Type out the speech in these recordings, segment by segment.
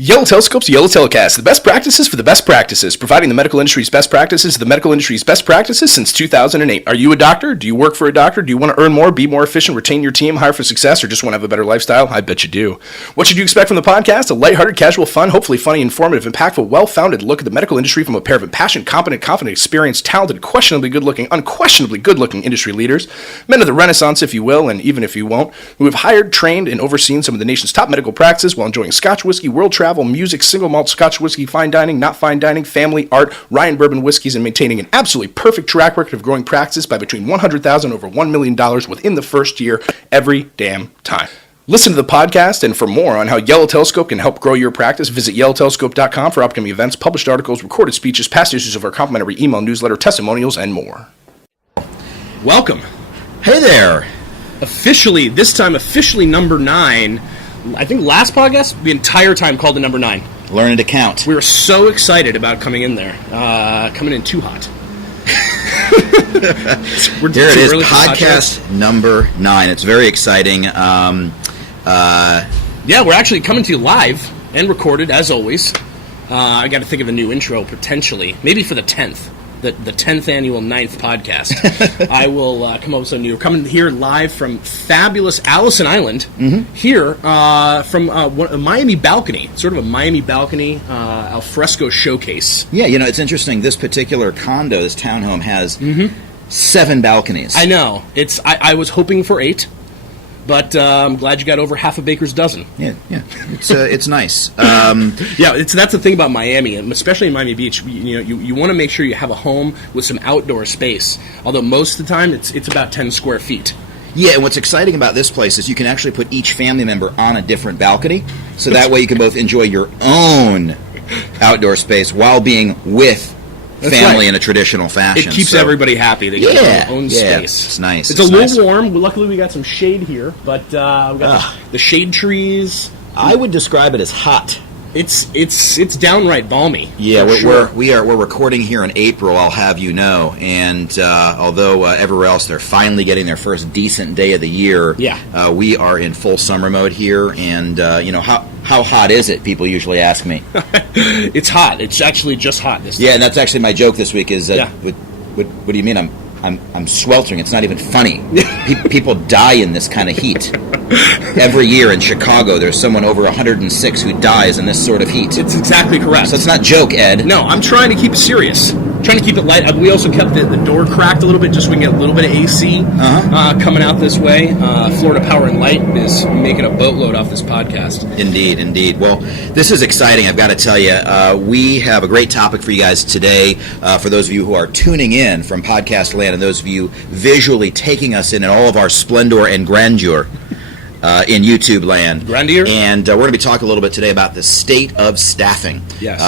YellowTelescope's YellowTelecast, the best practices for the best practices, providing the medical industry's best practices, the medical industry's best practices since 2008. Are you a doctor? Do you work for a doctor? Do you want to earn more, be more efficient, retain your team, hire for success, or just want to have a better lifestyle? I bet you do. What should you expect from the podcast? A lighthearted, casual, fun, hopefully funny, informative, impactful, well-founded look at the medical industry from a pair of impassioned, competent, confident, experienced, talented, unquestionably good-looking industry leaders, men of the Renaissance, if you will, and even if you won't, who have hired, trained, and overseen some of the nation's top medical practices while enjoying Scotch whiskey, world travel, music, single malt Scotch whiskey, fine dining, not fine dining, family, art, Ryan bourbon whiskeys, and maintaining an absolutely perfect track record of growing practices by between $100,000 and over $1 million within the first year every damn time. Listen to the podcast, and for more on how YellowTelescope can help grow your practice, visit YellowTelescope.com for upcoming events, published articles, recorded speeches, past issues of our complimentary email newsletter, testimonials, and more. Welcome. Hey there. Officially number 9. I think last podcast, the entire time called the number 9. Learning to count. We were so excited about coming in there. Coming in too hot. Here it is, podcast number 9. It's very exciting. Yeah, we're actually coming to you live and recorded, as always. I got to think of a new intro, potentially. Maybe for the 10th. The 10th annual 9th podcast. I will come up with something new. We're coming here live from fabulous Allison Island, here from a Miami balcony, sort of a Miami balcony alfresco showcase. Yeah, you know, it's interesting. This particular condo, this townhome, has 7 balconies. I know. I was hoping for 8. But I'm glad you got over half a baker's dozen. Yeah, it's nice. Yeah, that's the thing about Miami, and especially in Miami Beach. You want to make sure you have a home with some outdoor space. Although most of the time it's about 10 square feet. Yeah, and what's exciting about this place is you can actually put each family member on a different balcony, so that way you can both enjoy your own outdoor space while being with family in a traditional fashion. It keeps everybody happy. They get their own space. It's nice. It's a little warm. Luckily, we got some shade here, but we got the shade trees. I would describe it as hot. It's downright balmy. Yeah, we're recording here in April, I'll have you know, and although everywhere else they're finally getting their first decent day of the year, we are in full summer mode here, and how hot is it? People usually ask me. It's hot. It's actually just hot this time. Yeah, and that's actually my joke this week. Is that what do you mean? I'm sweltering. It's not even funny. People die in this kind of heat. Every year in Chicago, there's someone over 106 who dies in this sort of heat. It's exactly correct. So it's not joke, Ed. No, I'm trying to keep it serious. Trying to keep it light. We also kept the door cracked a little bit just so we can get a little bit of AC coming out this way. Florida Power and Light is making a boatload off this podcast. Indeed. Well, this is exciting, I've got to tell you. We have a great topic for you guys today. For those of you who are tuning in from podcast land and those of you visually taking us in all of our splendor and grandeur. In YouTube land. Grandeur. And we're going to be talking a little bit today about the state of staffing. Yes.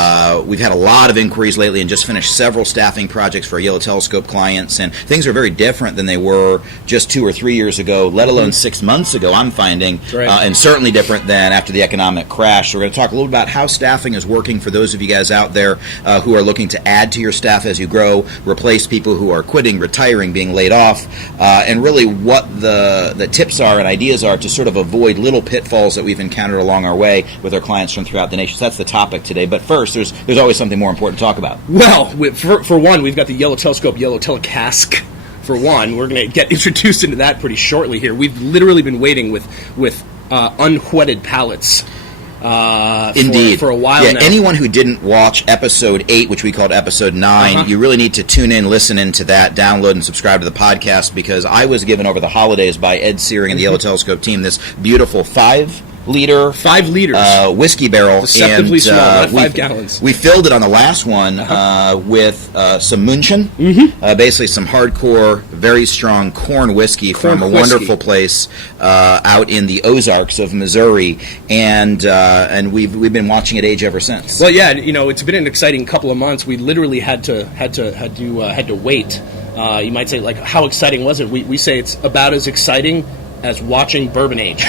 We've had a lot of inquiries lately and just finished several staffing projects for YellowTelescope clients, and things are very different than they were just 2 or 3 years ago, let alone 6 months ago, I'm finding, and certainly different than after the economic crash. So we're going to talk a little about how staffing is working for those of you guys out there who are looking to add to your staff as you grow, replace people who are quitting, retiring, being laid off, and really what the tips are and ideas are to sort of avoid little pitfalls that we've encountered along our way with our clients from throughout the nation. So that's the topic today. But first, there's always something more important to talk about. Well, for one, we've got the YellowTelescope, YellowTelecast. For one, we're going to get introduced into that pretty shortly here. We've literally been waiting with unwhetted palettes. Indeed. For a while now. Anyone who didn't watch episode 8, which we called episode 9, you really need to tune in, listen into that, download and subscribe to the podcast, because I was given over the holidays by Ed Searing and the YellowTelescope team this beautiful 5-liter whiskey barrel. Deceptively small, not 5 gallons. We filled it on the last one with some München, basically some hardcore, very strong corn whiskey from a wonderful place out in the Ozarks of Missouri, and we've been watching it age ever since. Well, yeah, it's been an exciting couple of months. We literally had to wait. You might say, like, how exciting was it? We say it's about as exciting as watching bourbon age.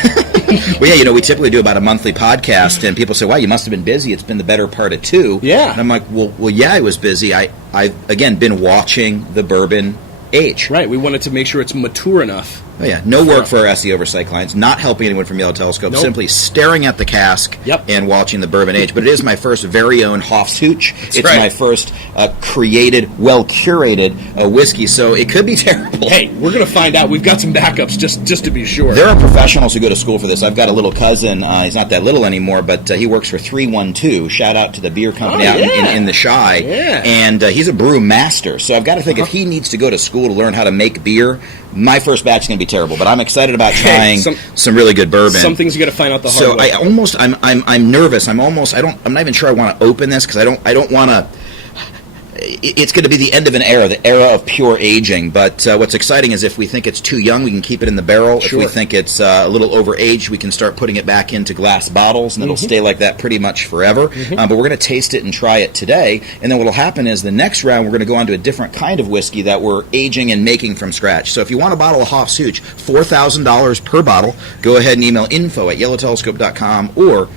Well, yeah, we typically do about a monthly podcast, and people say, wow, you must have been busy. It's been the better part of 2. Yeah. And I'm like, well, yeah, I was busy. I've, again, been watching the bourbon age. Right. We wanted to make sure it's mature enough Oh yeah, no work for our SE Oversight clients. Not helping anyone from Yellow Telescope. Nope. Simply staring at the cask Yep. and watching the bourbon age. But it is my first very own Hoff's Hooch. It's right. my first created, well curated whiskey. So it could be terrible. Hey, we're going to find out. We've got some backups just to be sure. There are professionals who go to school for this. I've got a little cousin. He's not that little anymore, but he works for 312. Shout out to the beer company out in the Chi. Yeah. And he's a brew master. So I've got to think if he needs to go to school to learn how to make beer, my first batch is going to be terrible. But I'm excited about trying some really good bourbon. Some things you got to find out the hard way. So I'm nervous. I'm not even sure I want to open this because I don't want to. It's going to be the end of an era, the era of pure aging. But what's exciting is if we think it's too young, we can keep it in the barrel. Sure. If we think it's a little overaged, we can start putting it back into glass bottles, and it'll stay like that pretty much forever. But we're going to taste it and try it today. And then what will happen is the next round, we're going to go on to a different kind of whiskey that we're aging and making from scratch. So if you want a bottle of Hoff's Hooch, $4,000 per bottle, go ahead and email info@yellowtelescope.com or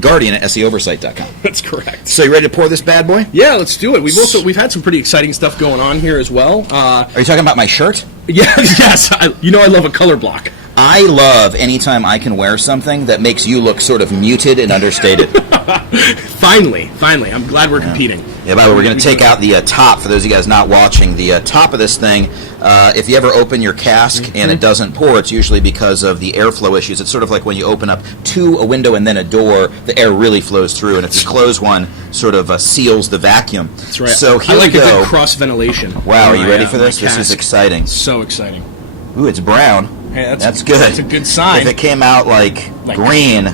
guardian@seoversight.com. That's correct. So you ready to pour this bad boy? Yeah, let's do it. We've had some pretty exciting stuff going on here as well. Are you talking about my shirt? Yeah, yes. I love a color block. I love anytime I can wear something that makes you look sort of muted and understated. Finally. I'm glad we're competing. Yeah, by the way, we're going to take out the top, for those of you guys not watching. The top of this thing, if you ever open your cask and it doesn't pour, it's usually because of the airflow issues. It's sort of like when you open up a window and then a door, the air really flows through, and if you close one, sort of seals the vacuum. That's right. So here I like we a go. good cross-ventilation. Wow, are you ready for this? My This is cask. exciting. So exciting. Ooh, it's brown. Hey, that's good. That's a good sign. If it came out like green,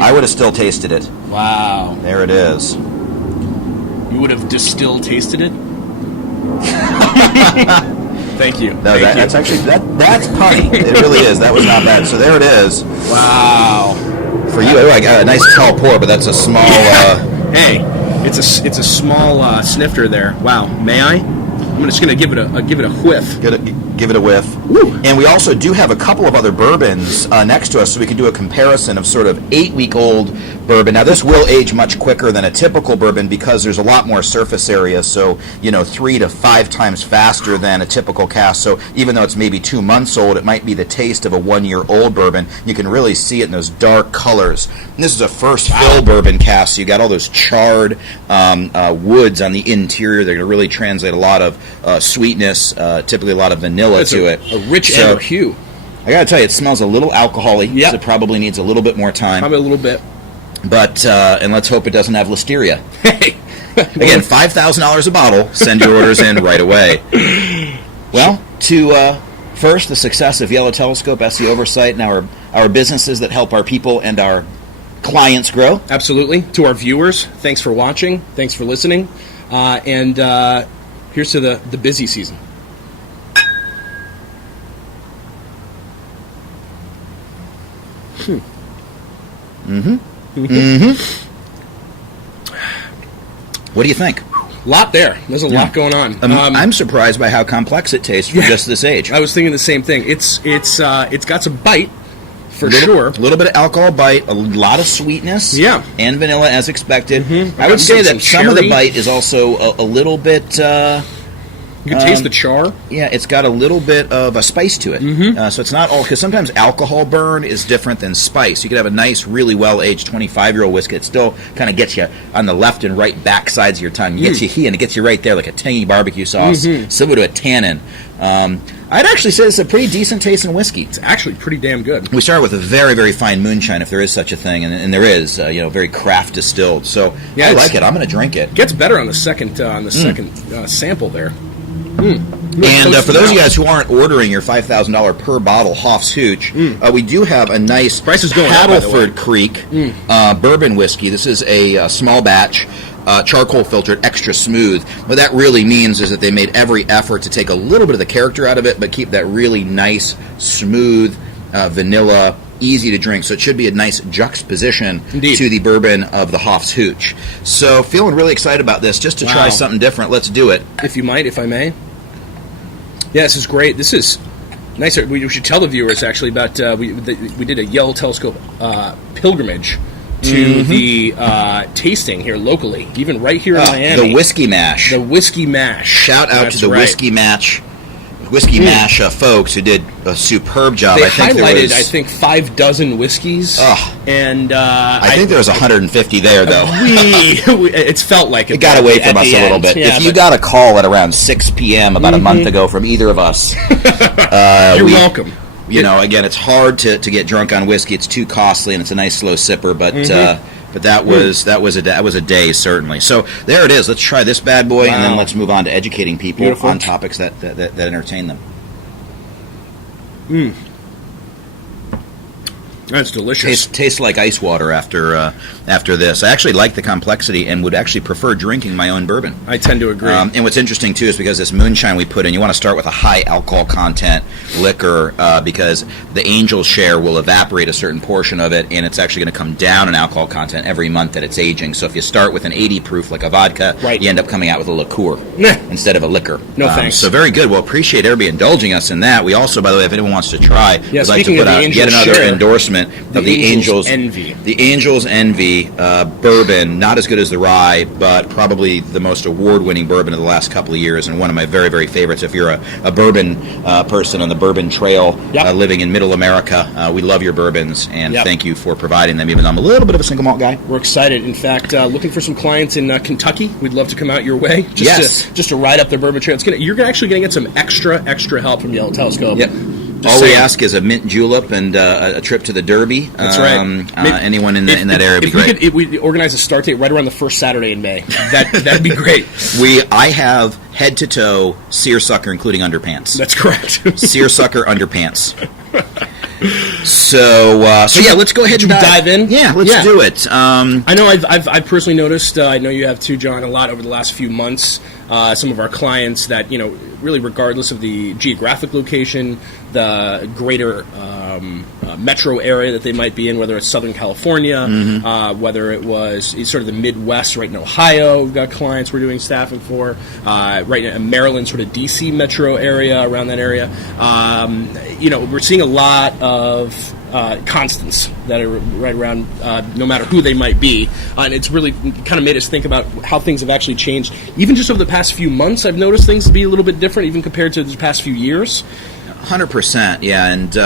I would have still tasted it. Wow. There it is. You would have distilled tasted it? Thank you. No, that's actually that's punny. It really is. That was not bad. So there it is. Wow. For you, I got a nice tall pour, but that's a small. Hey, it's a small snifter there. Wow. May I? I'm just going to give it a whiff. Give it a whiff. Woo. And we also do have a couple of other bourbons next to us, so we can do a comparison of sort of 8-week-old bourbon. Now, this will age much quicker than a typical bourbon because there's a lot more surface area, so, 3 to 5 times faster than a typical cask. So even though it's maybe 2 months old, it might be the taste of a 1-year-old bourbon. You can really see it in those dark colors. And this is a first fill bourbon cask, so you got all those charred woods on the interior. They're going to really translate a lot of sweetness, typically a lot of vanilla to it. A rich amber hue. I got to tell you, it smells a little alcohol-y. Yep. So it probably needs a little bit more time. Probably a little bit. But, and let's hope it doesn't have listeria. Hey. Again, $5,000 a bottle. Send your orders in right away. Well, to first, the success of Yellow Telescope, SE Oversight, and our businesses that help our people and our clients grow. Absolutely. To our viewers, thanks for watching. Thanks for listening. And here's to the busy season. What do you think? Lot there. There's a lot going on. I'm surprised by how complex it tastes for just this age. I was thinking the same thing. It's got some bite for sure. A little bit of alcohol bite, a lot of sweetness, and vanilla as expected. I would say that some of the bite is also a little bit. You can taste the char. Yeah, it's got a little bit of a spice to it. So it's not all, because sometimes alcohol burn is different than spice. You could have a nice, really well-aged 25-year-old whiskey. It still kind of gets you on the left and right back sides of your tongue. It gets you here, and it gets you right there like a tangy barbecue sauce, similar to a tannin. I'd actually say it's a pretty decent tasting whiskey. It's actually pretty damn good. We started with a very, very fine moonshine, if there is such a thing, and there is, very craft distilled. So I like it. I'm going to drink it. Gets better on the second sample there. And for those of you guys who aren't ordering your $5,000 per bottle Hoff's Hooch, we do have a nice Paddleford Creek bourbon whiskey. This is a small batch, charcoal filtered, extra smooth. What that really means is that they made every effort to take a little bit of the character out of it, but keep that really nice, smooth, vanilla, easy to drink. So it should be a nice juxtaposition to the bourbon of the Hoff's Hooch. So feeling really excited about this, just to try something different. Let's do it. If I may. Yeah, this is great. This is nice. We should tell the viewers actually about we did a Yellow Telescope pilgrimage to the tasting here locally, even right here in Miami. The Whiskey Mash. The Whiskey Mash. Shout out to the Whiskey Mash. whiskey mash folks who did a superb job. They I think highlighted, 5 dozen whiskeys. And I think there was 150 there, though. It's felt like it got away from us a little bit. Yeah, if you got a call at around 6 p.m. about a month ago from either of us, you're welcome. You know, again, it's hard to get drunk on whiskey. It's too costly, and it's a nice slow sipper. But that was a day, certainly. So there it is. Let's try this bad boy, and then let's move on to educating people on topics that entertain them. That's delicious. Tastes like ice water after this. I actually like the complexity and would actually prefer drinking my own bourbon. I tend to agree. And what's interesting, too, is because this moonshine we put in, you want to start with a high alcohol content liquor because the Angel's share will evaporate a certain portion of it, and it's actually going to come down in alcohol content every month that it's aging. So if you start with an 80 proof like a vodka, you end up coming out with a liqueur instead of a liquor. No thanks. So very good. Well, appreciate everybody indulging us in that. We also, by the way, if anyone wants to try, we'd like to put out yet another endorsement of the Angel's Envy. The Angel's Envy bourbon, not as good as the rye, but probably the most award-winning bourbon of the last couple of years, and one of my very, very favorites. If you're a bourbon person on the bourbon trail living in middle America, we love your bourbons, and thank you for providing them, even though I'm a little bit of a single malt guy. We're excited. In fact, looking for some clients in Kentucky. We'd love to come out your way. Just to ride up the bourbon trail. You're actually going to get some extra help from Yellow Telescope. Yep. All we ask is a mint julep and a trip to the Derby. That's right. Anyone in that area would be great. If we organize a start date right around the first Saturday in May, that'd be great. I have head to toe seersucker, including underpants. That's correct. Seersucker underpants. So let's go ahead and dive in. Yeah, let's do it. I know I've personally noticed. I know you have too, John, a lot over the last few months. Some of our clients that really regardless of the geographic location, the greater metro area that they might be in, whether it's Southern California, whether it was sort of the Midwest, right in Ohio, we've got clients we're doing staffing for, right in Maryland, sort of D.C. metro area, around that area. We're seeing a lot of constants that are right around, no matter who they might be. And it's really kind of made us think about how things have actually changed. Even just over the past few months, I've noticed things to be a little bit different, even compared to the past few years. 100%, yeah, and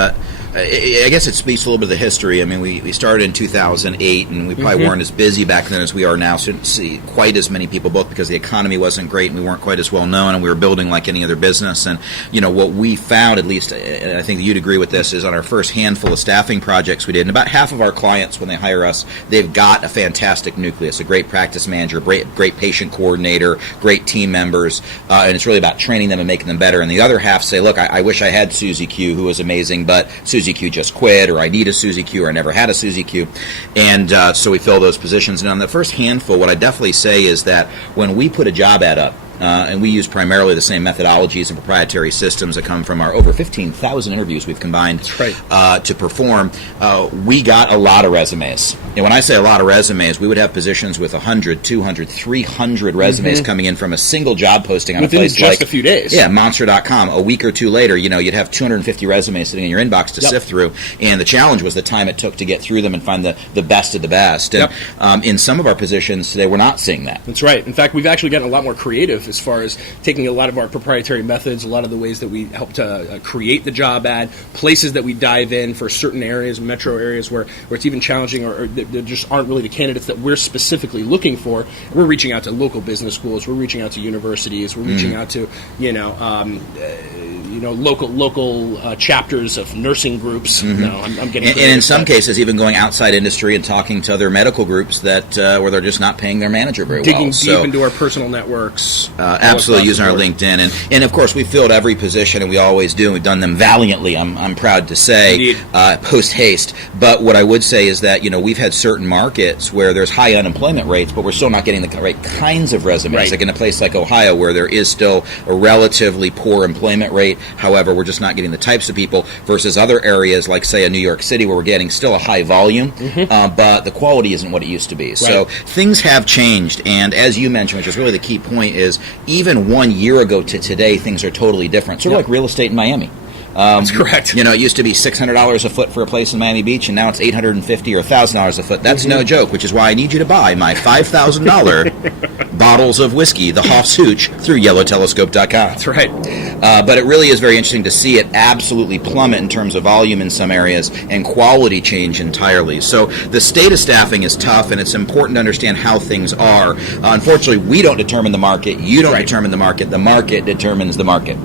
I guess it speaks a little bit of the history. I mean, we started in 2008, and we probably weren't as busy back then as we are now. So didn't see quite as many people, both because the economy wasn't great and we weren't quite as well known, and we were building like any other business. And what we found, at least, and I think you'd agree with this, is on our first handful of staffing projects we did, and about half of our clients, when they hire us, they've got a fantastic nucleus, a great practice manager, great patient coordinator, great team members, and it's really about training them and making them better. And the other half say, look, I wish I had Susie Q, who was amazing, but Susie Q just quit, or I need a Susie Q, or I never had a Susie Q. And so we fill those positions. And on the first handful, what I definitely say is that when we put a job ad up, and we use primarily the same methodologies and proprietary systems that come from our over 15,000 interviews we've combined to perform, we got a lot of resumes. And when I say a lot of resumes, we would have positions with 100, 200, 300 resumes coming in from a single job posting on within a place just like a few days. Yeah, Monster.com. A week or two later, you'd have 250 resumes sitting in your inbox to sift through. And the challenge was the time it took to get through them and find the best of the best. And in some of our positions today, we're not seeing that. That's right. In fact, we've actually gotten a lot more creative as far as taking a lot of our proprietary methods, a lot of the ways that we help to create the job ad, places that we dive in for certain areas, metro areas where it's even challenging or there just aren't really the candidates that we're specifically looking for. We're reaching out to local business schools, we're reaching out to universities, we're reaching out to, local chapters of nursing groups. No, I'm getting and in some cases, even going outside industry and talking to other medical groups that where they're just not paying their manager very well. Digging deep into our personal networks. Absolutely, using our LinkedIn. And of course, we filled every position, and we always do, and we've done them valiantly, I'm proud to say, post-haste. But what I would say is that, we've had certain markets where there's high unemployment rates, but we're still not getting the right kinds of resumes. Like in a place like Ohio, where there is still a relatively poor employment rate. However, we're just not getting the types of people versus other areas like, say, a New York City, where we're getting still a high volume, but the quality isn't what it used to be. So things have changed, and as you mentioned, which is really the key point, is even 1 year ago to today, things are totally different. Sort of like real estate in Miami. That's correct. It used to be $600 a foot for a place in Miami Beach, and now it's $850 or $1,000 a foot. That's no joke, which is why I need you to buy my $5,000 bottles of whiskey, the Hoff's Hooch, through YellowTelescope.com. That's right. But it really is very interesting to see it absolutely plummet in terms of volume in some areas and quality change entirely. So the state of staffing is tough, and it's important to understand how things are. Unfortunately, we don't determine the market. You don't determine the market. The market determines the market.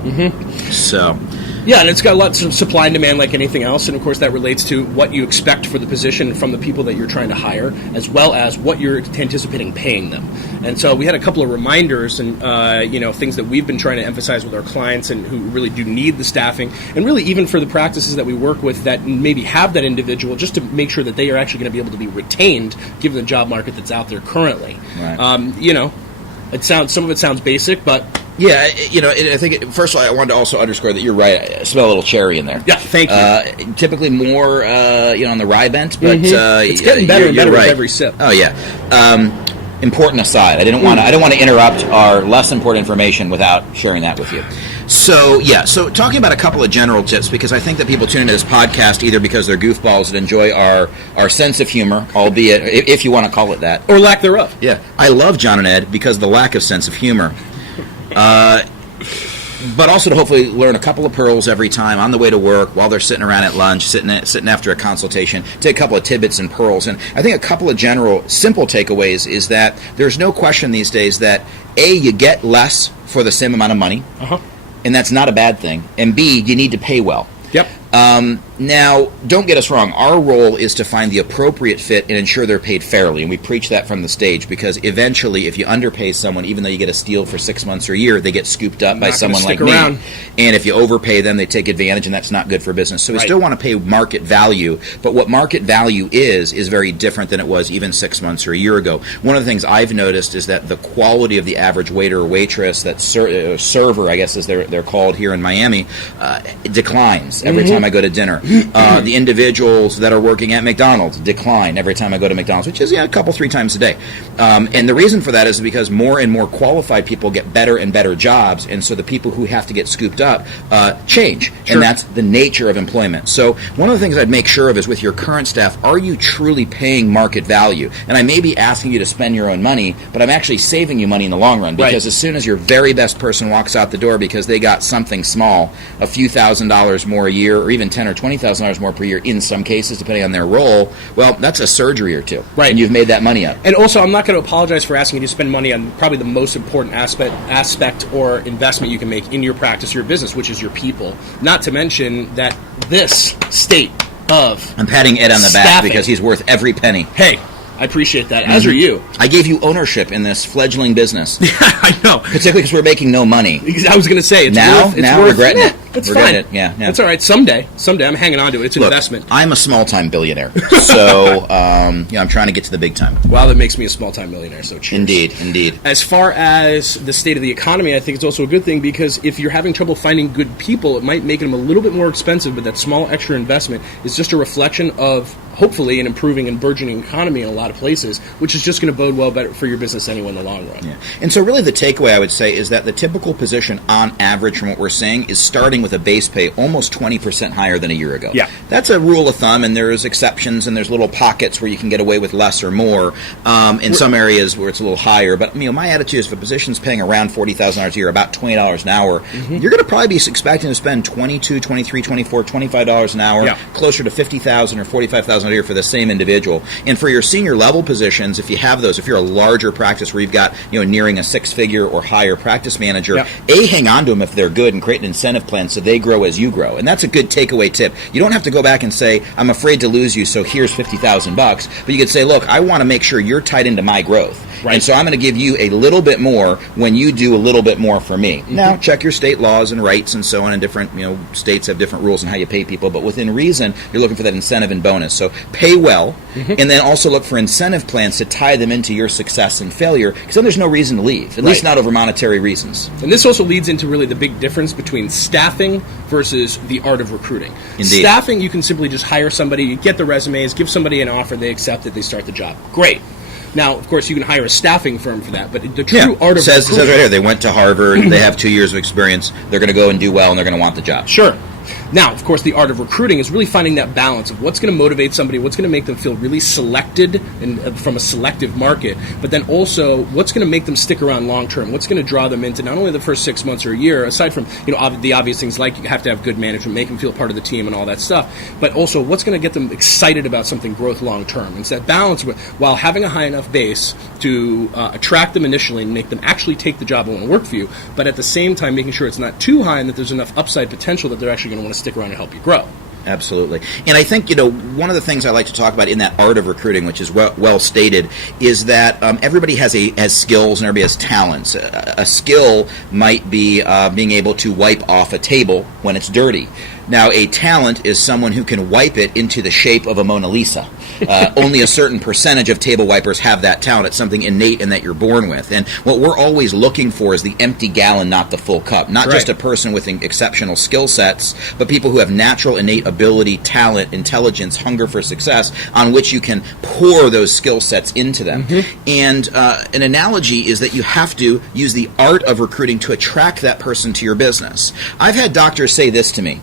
So... yeah, and it's got lots of supply and demand like anything else, and of course that relates to what you expect for the position from the people that you're trying to hire, as well as what you're anticipating paying them. And so we had a couple of reminders and things that we've been trying to emphasize with our clients and who really do need the staffing, and really even for the practices that we work with that maybe have that individual, just to make sure that they are actually going to be able to be retained given the job market that's out there currently. Right. Some of it sounds basic, but... yeah, I think, first of all, I wanted to also underscore that you're right. I smell a little cherry in there. Yeah, thank you. Typically more, on the rye bent, but it's getting better and better with every sip. Oh, yeah. Important aside, I don't want to interrupt our less important information without sharing that with you. So talking about a couple of general tips, because I think that people tune into this podcast either because they're goofballs that enjoy our sense of humor, albeit, if you want to call it that. Or lack thereof. Yeah. I love John and Ed because of the lack of sense of humor. But also to hopefully learn a couple of pearls every time on the way to work, while they're sitting around at lunch, sitting after a consultation, take a couple of tidbits and pearls. And I think a couple of general, simple takeaways is that there's no question these days that, A, you get less for the same amount of money, and that's not a bad thing, and B, you need to pay well. Yep. Now, don't get us wrong. Our role is to find the appropriate fit and ensure they're paid fairly, and we preach that from the stage, because eventually, if you underpay someone, even though you get a steal for 6 months or a year, they get scooped up by someone like me. And if you overpay them, they take advantage, and that's not good for business. So we still want to pay market value, but what market value is very different than it was even 6 months or a year ago. One of the things I've noticed is that the quality of the average waiter or waitress, that server, I guess as they're called here in Miami, declines every time I go to dinner. The individuals that are working at McDonald's decline every time I go to McDonald's, which is a couple, 3 times a day. And the reason for that is because more and more qualified people get better and better jobs, and so the people who have to get scooped up change. Sure. And that's the nature of employment. So one of the things I'd make sure of is with your current staff, are you truly paying market value? And I may be asking you to spend your own money, but I'm actually saving you money in the long run, because as soon as your very best person walks out the door because they got something small, a few $1,000s more a year, or even $10,000 or $20,000 more per year in some cases, depending on their role, well, that's a surgery or two. Right. And you've made that money up. And also, I'm not going to apologize for asking you to spend money on probably the most important aspect or investment you can make in your practice, your business, which is your people. Not to mention that this state of I'm patting Ed on the back because he's worth every penny. Hey, I appreciate that, as are you. I gave you ownership in this fledgling business. Yeah, I know. Particularly because we're making no money. I was going to say, it's now worth regretting it. It's fine. Yeah. It's all right. Someday, I'm hanging on to it. It's an investment. I'm a small-time billionaire, so I'm trying to get to the big time. Wow, that makes me a small-time millionaire, so cheers. Indeed. As far as the state of the economy, I think it's also a good thing, because if you're having trouble finding good people, it might make them a little bit more expensive, but that small extra investment is just a reflection of, hopefully, an improving and burgeoning economy in a lot of places, which is just going to bode well better for your business anyway in the long run. Yeah. And so really the takeaway, I would say, is that the typical position on average from what we're seeing is starting with a base pay almost 20% higher than a year ago. Yeah. That's a rule of thumb, and there's exceptions, and there's little pockets where you can get away with less or more, in some areas where it's a little higher. But my attitude is if a position's paying around $40,000 a year, about $20 an hour, you're going to probably be expecting to spend $22, $23, $24, $25 an hour, closer to $50,000 or $45,000 a year for the same individual. And for your senior level positions, if you have those, if you're a larger practice where you've got nearing a 6-figure or higher practice manager, hang on to them if they're good and create an incentive plan so they grow as you grow. And that's a good takeaway tip. You don't have to go back and say, I'm afraid to lose you, so here's $50,000, but you could say, look, I want to make sure you're tied into my growth. Right. And so I'm going to give you a little bit more when you do a little bit more for me. Now, check your state laws and rights and so on, and different states have different rules on how you pay people, but within reason, you're looking for that incentive and bonus. So pay well, and then also look for incentive plans to tie them into your success and failure, because then there's no reason to leave, at least not over monetary reasons. And this also leads into really the big difference between staffing versus the art of recruiting. Indeed. Staffing, you can simply just hire somebody, you get the resumes, give somebody an offer, they accept it, they start the job. Great. Now, of course, you can hire a staffing firm for that, but the true art of recruiting... It says right here, they went to Harvard, they have 2 years of experience, they're going to go and do well, and they're going to want the job. Sure. Now, of course, the art of recruiting is really finding that balance of what's going to motivate somebody, what's going to make them feel really selected and from a selective market, but then also what's going to make them stick around long term, what's going to draw them into not only the first 6 months or a year, aside from the obvious things like you have to have good management, make them feel part of the team and all that stuff, but also what's going to get them excited about something growth long term. It's that balance while having a high enough base to attract them initially and make them actually take the job and want to work for you, but at the same time making sure it's not too high and that there's enough upside potential that they're actually going to want to stick around and help you grow. Absolutely. And I think, one of the things I like to talk about in that art of recruiting, which is well stated, is that everybody has skills and everybody has talents. A skill might be being able to wipe off a table when it's dirty. Now, a talent is someone who can wipe it into the shape of a Mona Lisa. Only a certain percentage of table wipers have that talent. It's something innate and that you're born with. And what we're always looking for is the empty gallon, not the full cup. Not just a person with exceptional skill sets, but people who have natural, innate ability, talent, intelligence, hunger for success, on which you can pour those skill sets into them. And an analogy is that you have to use the art of recruiting to attract that person to your business. I've had doctors say this to me.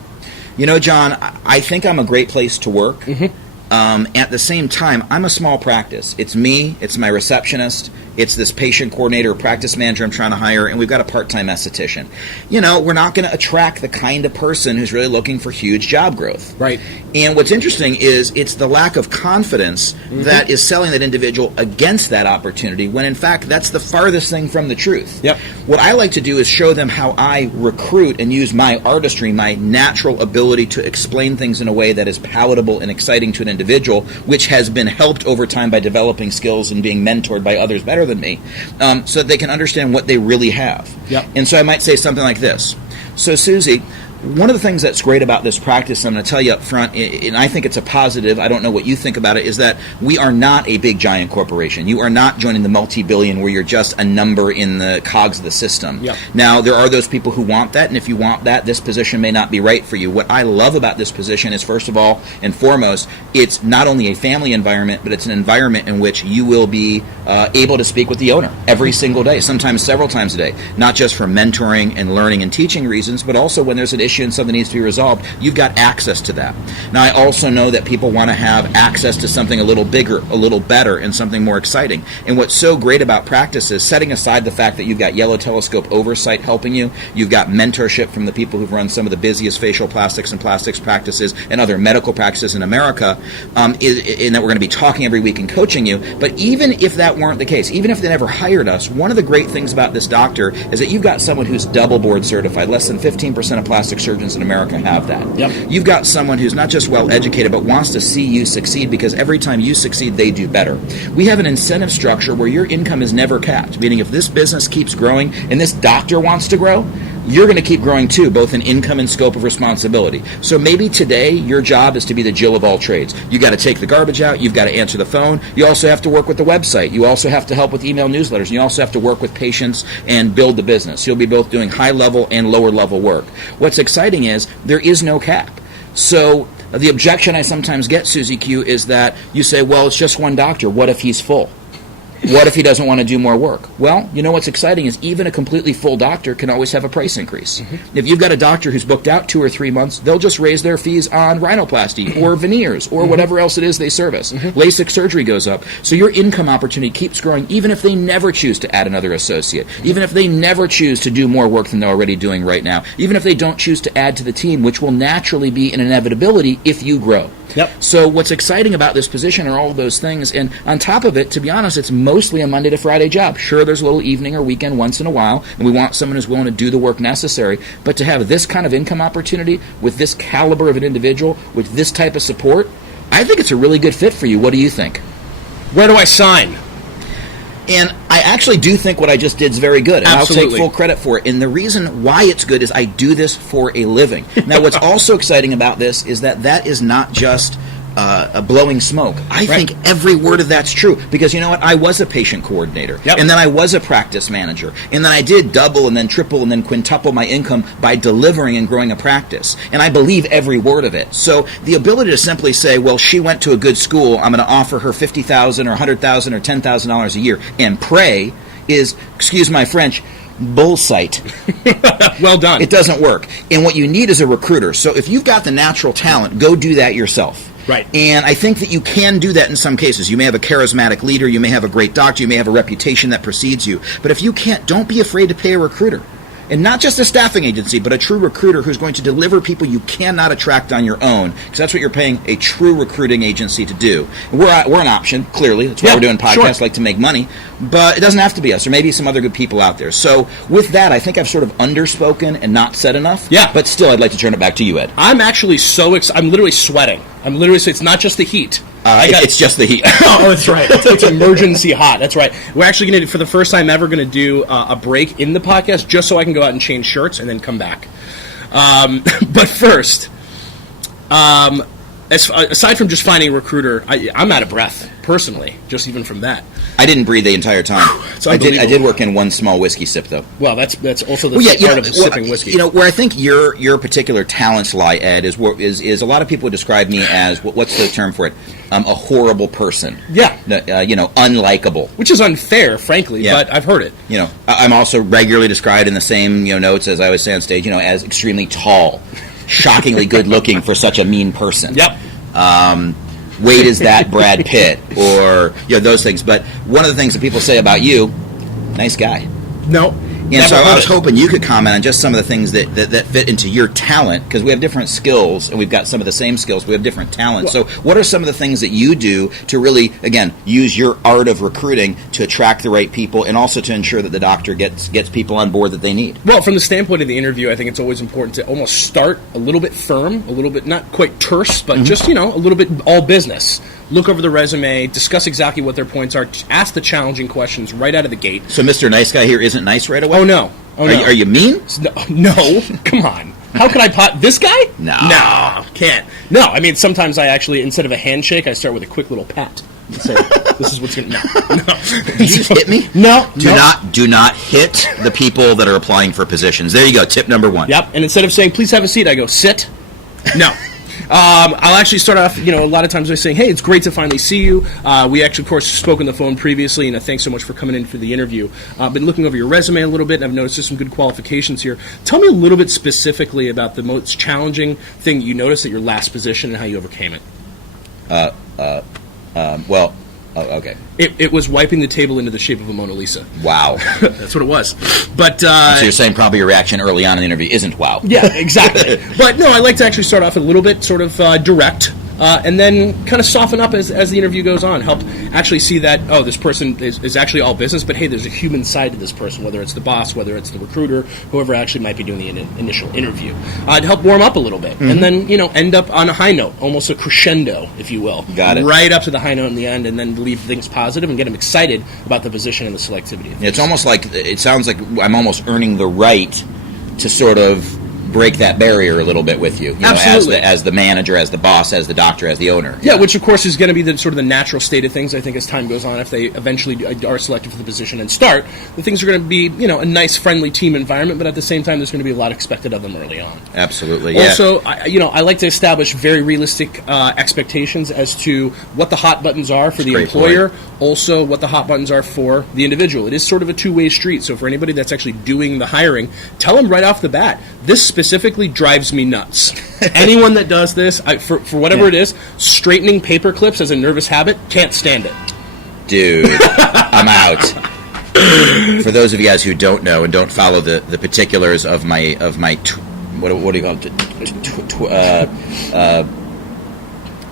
John, I think I'm a great place to work. At the same time, I'm a small practice. It's me, it's my receptionist, it's this patient coordinator or practice manager I'm trying to hire, and we've got a part-time esthetician. We're not going to attract the kind of person who's really looking for huge job growth. Right. And what's interesting is it's the lack of confidence that is selling that individual against that opportunity, when in fact that's the farthest thing from the truth. Yep. What I like to do is show them how I recruit and use my artistry, my natural ability to explain things in a way that is palatable and exciting to an individual, which has been helped over time by developing skills and being mentored by others better than me, so that they can understand what they really have. Yep. And so I might say something like this. So, Susie, one of the things that's great about this practice, I'm going to tell you up front, and I think it's a positive, I don't know what you think about it, is that we are not a big giant corporation. You are not joining the multi-billion where you're just a number in the cogs of the system. Yep. Now, there are those people who want that, and if you want that, this position may not be right for you. What I love about this position is, first of all and foremost, it's not only a family environment, but it's an environment in which you will be able to speak with the owner every single day, sometimes several times a day, not just for mentoring and learning and teaching reasons, but also when there's an issue and something needs to be resolved, you've got access to that. Now, I also know that people want to have access to something a little bigger, a little better, and something more exciting. And what's so great about practice is, setting aside the fact that you've got YellowTelescope oversight helping you, you've got mentorship from the people who've run some of the busiest facial plastics and plastics practices and other medical practices in America, and that we're going to be talking every week and coaching you. But even if that weren't the case, even if they never hired us, one of the great things about this doctor is that you've got someone who's double board certified. Less than 15% of plastic surgeons in America have that. Yep. You've got someone who's not just well educated, but wants to see you succeed, because every time you succeed, they do better. We have an incentive structure where your income is never capped, meaning if this business keeps growing and this doctor wants to grow, you're going to keep growing too, both in income and scope of responsibility. So maybe today your job is to be the Jill of all trades. You got to take the garbage out, you've got to answer the phone, you also have to work with the website, you also have to help with email newsletters, and you also have to work with patients and build the business. You'll be both doing high level and lower level work. What's exciting is there is no cap. So the objection I sometimes get, Susie Q, is that you say, well, it's just one doctor, what if he's full? What if he doesn't want to do more work? Well, what's exciting is even a completely full doctor can always have a price increase. If you've got a doctor who's booked out 2 or 3 months, they'll just raise their fees on rhinoplasty or veneers or whatever else it is they service. LASIK surgery goes up. So your income opportunity keeps growing even if they never choose to add another associate, even if they never choose to do more work than they're already doing right now, even if they don't choose to add to the team, which will naturally be an inevitability if you grow. Yep. So what's exciting about this position are all of those things, and on top of it, to be honest, it's mostly a Monday to Friday job. Sure, there's a little evening or weekend once in a while, and we want someone who's willing to do the work necessary, but to have this kind of income opportunity with this caliber of an individual, with this type of support, I think it's a really good fit for you. What do you think? Where do I sign? And I actually do think what I just did is very good, and Absolutely. I'll take full credit for it. And the reason why it's good is I do this for a living. Now, what's also exciting about this is that is not just a blowing smoke. I think every word of that's true, because you know what? I was a patient coordinator, and then I was a practice manager, and then I did double and then triple and then quintuple my income by delivering and growing a practice, and I believe every word of it. So the ability to simply say, well, she went to a good school, I'm going to offer her $50,000 or $100,000 or $10,000 a year and pray is, excuse my French, bullsite. Well done. It doesn't work. And what you need is a recruiter. So if you've got the natural talent, go do that yourself. Right. And I think that you can do that in some cases. You may have a charismatic leader, you may have a great doctor, you may have a reputation that precedes you. But if you can't, don't be afraid to pay a recruiter. And not just a staffing agency, but a true recruiter who's going to deliver people you cannot attract on your own, because that's what you're paying a true recruiting agency to do. And we're an option, clearly. That's why we're doing podcasts, like to make money. But it doesn't have to be us. There may be some other good people out there. So with that, I think I've sort of underspoken and not said enough. Yeah. But still, I'd like to turn it back to you, Ed. I'm actually I'm literally sweating. It's not just the heat. It's just the heat. Oh, that's right. It's emergency hot. That's right. We're actually going to, for the first time ever, going to do a break in the podcast just so I can go out and change shirts and then come back. But first, aside from just finding a recruiter, I'm out of breath, personally, just even from that. I didn't breathe the entire time. I did work in one small whiskey sip, though. Well, that's also the part of sipping whiskey. You know, where I think your particular talents lie, Ed, is a lot of people would describe me as, what's the term for it? A horrible person. Yeah. Unlikable. Which is unfair, frankly, but I've heard it. You know, I'm also regularly described in the same notes as I always say on stage, as extremely tall, shockingly good looking for such a mean person. Yep. Wade is that Brad Pitt, or those things. But one of the things that people say about you, nice guy. No. And so I was hoping you could comment on just some of the things that fit into your talent, because we have different skills, and we've got some of the same skills, but we have different talents. So what are some of the things that you do to really, again, use your art of recruiting to attract the right people, and also to ensure that the doctor gets people on board that they need? Well, from the standpoint of the interview, I think it's always important to almost start a little bit firm, a little bit not quite terse, but just, a little bit all business. Look over the resume, discuss exactly what their points are, ask the challenging questions right out of the gate. So Mr. Nice Guy here isn't nice right away? Oh, no. Are you mean? No. Come on. How can I pot this guy? No. Can't. No, I mean, sometimes I actually, instead of a handshake, I start with a quick little pat. So this is what's going to... No. Did you just hit me? No. Do not hit the people that are applying for positions. There you go. Tip number 1. Yep. And instead of saying, please have a seat, I go, sit. No. I'll actually start off, a lot of times by saying, hey, it's great to finally see you. We actually, of course, spoke on the phone previously, and thanks so much for coming in for the interview. I've been looking over your resume a little bit, and I've noticed there's some good qualifications here. Tell me a little bit specifically about the most challenging thing you noticed at your last position and how you overcame it. Okay. It was wiping the table into the shape of a Mona Lisa. Wow. That's what it was. But so you're saying probably your reaction early on in the interview isn't wow. Yeah, exactly. But no, I like to actually start off a little bit sort of direct, and then kind of soften up as the interview goes on. Help actually see that, this person is actually all business, but hey, there's a human side to this person, whether it's the boss, whether it's the recruiter, whoever actually might be doing the initial interview. To help warm up a little bit, and then, end up on a high note, almost a crescendo, if you will. Got it. Right up to the high note in the end, and then leave things positive and get them excited about the position and the selectivity. It's almost like, it sounds like I'm almost earning the right to sort of break that barrier a little bit with you, Absolutely. as the manager, as the boss, as the doctor, as the owner. Yeah, which of course is going to be the sort of the natural state of things. I think as time goes on, if they eventually are selected for the position and start, the things are going to be a nice, friendly team environment. But at the same time, there's going to be a lot expected of them early on. Absolutely. Yeah. Also, I like to establish very realistic expectations as to what the hot buttons are for the employer. Also, what the hot buttons are for the individual. It is sort of a two-way street. So for anybody that's actually doing the hiring, tell them right off the bat, this specifically drives me nuts. Anyone that does this, for whatever it is, straightening paper clips as a nervous habit, can't stand it. Dude, I'm out. For those of you guys who don't know and don't follow the particulars of my what do you call it?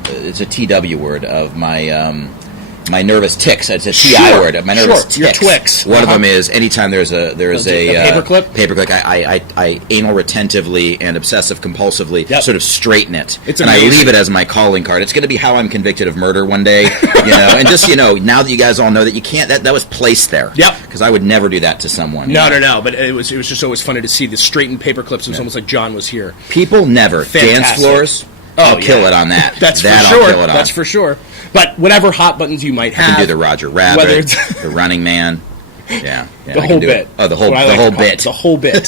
It's a TW word of my nervous tics. It's a TI word. My nervous tics. Your Twix. One of them is anytime there's a paperclip. I anal retentively and obsessive compulsively sort of straighten it. It's and amazing. I leave it as my calling card. It's going to be how I'm convicted of murder one day. And just now that you guys all know that you can't, that was placed there. Yep. Because I would never do that to someone. No. But it was just always funny to see the straightened paper clips. It was almost like John was here. People never. Fantastic. Dance floors. I'll kill it on that. That's for sure. I'll kill it on. That's for sure. But whatever hot buttons you might have, I can do the Roger Rabbit, the Running Man. Yeah, the whole bit. The whole bit. The whole bit.